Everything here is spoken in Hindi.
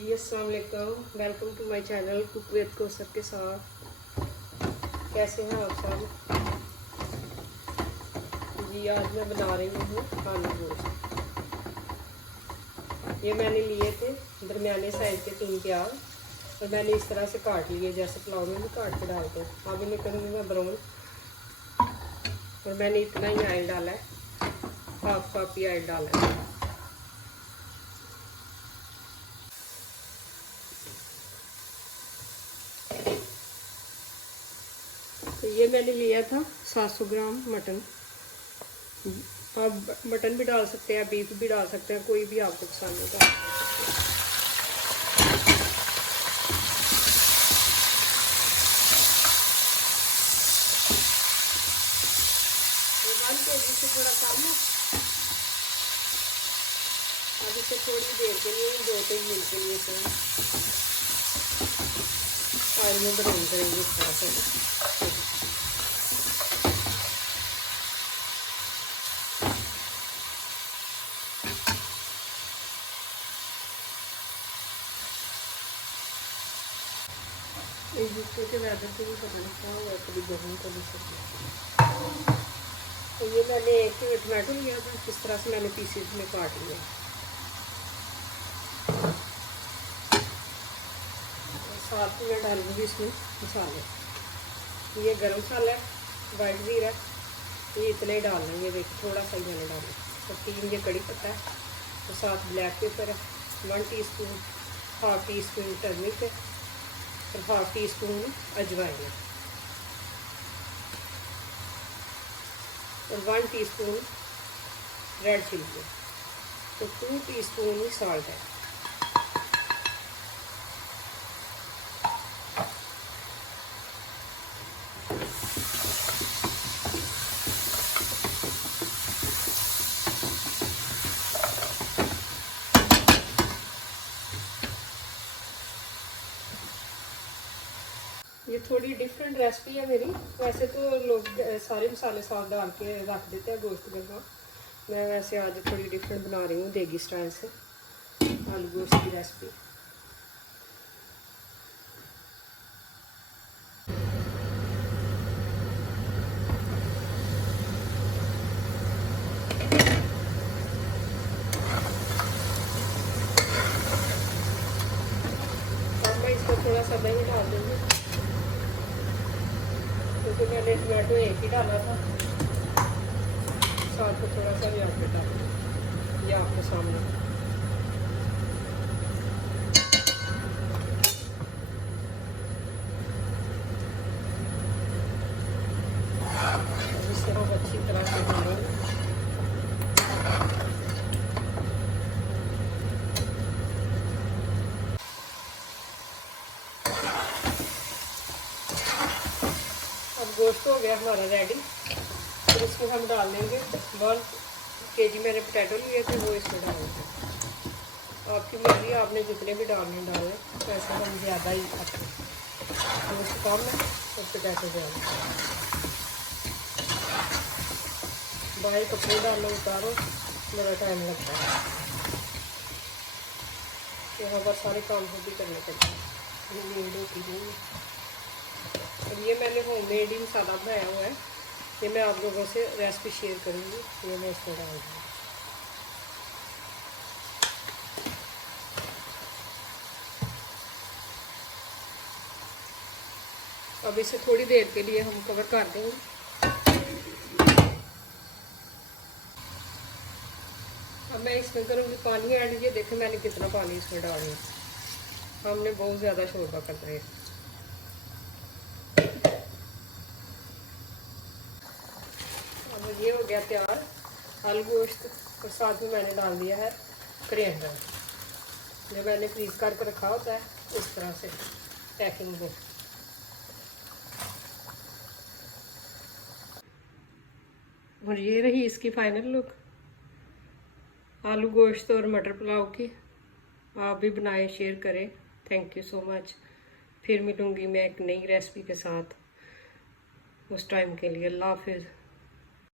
जी अस्सलाम वालेकुम, welcome to my channel cook with Kausar के साथ। कैसे हैं आप सब? जी आज मैं बना रही हूँ आलू गोश्त। ये मैंने लिए थे दरमियाने साइज के 3 प्याज और मैंने इस तरह से काट लिए जैसे पुलाव में भी काट के डालते हैं। अब इन्हें करूँगी मैं ब्राउन और मैंने इतना ही ऑयल डाला है, हाफ कप ही ऑयल डाला है। तो ये मैंने लिया था 700 ग्राम मटन। आप मटन भी डाल सकते हैं, बीफ भी डाल सकते हैं, कोई भी आपको पसंद होगा। तो 1 kg से थोड़ा कम है। अब इसे थोड़ी देर के लिए 2-3 मिनट के लिए इसे ऑयल में ब्राउन करेंगे इस तरह से। इस दूसरे के वेदर को भी पता नहीं क्या हुआ, कभी गर्मी कभी सर्दी। तो ये मैंने 1 किलो टमाटो लिया था, इस तरह से मैंने पीसेज में काट लिया। साथ में डालूंगी इसमें मसाले। ये गरम मसाला है, वाइट जीरा, ये इतने ही डाल लेंगे। देखिए थोड़ा सा ही मैंने डाला। तो 3 ये कड़ी पत्ता है, तो 7 ब्लैक पेपर है, 1 teaspoon, half tea spoon turmeric है और हाफ टी स्पून अजवाइन है और 1 टीस्पून रेड चिली है। तो 2 टीस्पून ही साल्ट है। ये थोड़ी डिफरेंट रेसिपी है मेरी। वैसे तो लोग सारे मसाले साथ डाल के रख देते हैं गोश्त के साथ। मैं वैसे आज थोड़ी डिफरेंट बना रही हूँ, देगी स्टाइल से आलू गोश्त की रेसिपी। अब मैं इसको थोड़ा सा दही डाल दूँगी क्योंकि मैंने टमाटो एक ही डाला था, साथ में थोड़ा सा भी आपको डाल ये आपके सामने। इसे हम अच्छी तरह से भूनेंगे। अब गोश्त हो गया हमारा रेडी। फिर इसमें हम डाल देंगे 1 kg मैंने पोटैटो लिए थे, वो इसमें डाल देंगे। आपकी मर्जी, आपने जितने भी डालने डालें। वैसे हम ज़्यादा ही खाते हैं, गोश्त कम है और पोटैटो ज़्यादा। बाहर कपड़े डालो, उतारो, बड़ा टाइम लगता है। यहाँ पर सारे काम खुद ही करने पड़ते हैं, नींद होती नहीं है। और ये मैंने होममेड ही मसाला बनाया हुआ है, ये मैं आप लोगों से रेसिपी शेयर करूँगी। ये मैं इसमें डाल दूँगी। अब इसे थोड़ी देर के लिए हम कवर कर देंगे। अब मैं इसमें करूँगी पानी ऐड। ये देखें मैंने कितना पानी इसमें डाल दिया। हमने बहुत ज़्यादा शोरबा कर रहे हैं। अब ये हो गया तैयार आलू गोश्त और साथ में मैंने डाल दिया है करिएंडर, जो मैंने फ्रीज करके रखा होता है इस तरह से पैकिंग में। और ये रही इसकी फाइनल लुक आलू गोश्त और मटर पुलाव की। आप भी बनाएं, शेयर करें। Thank you so much. फिर मिलूँगी मैं एक नई रेसिपी के साथ। उस टाइम के लिए अल्लाह हाफिज़।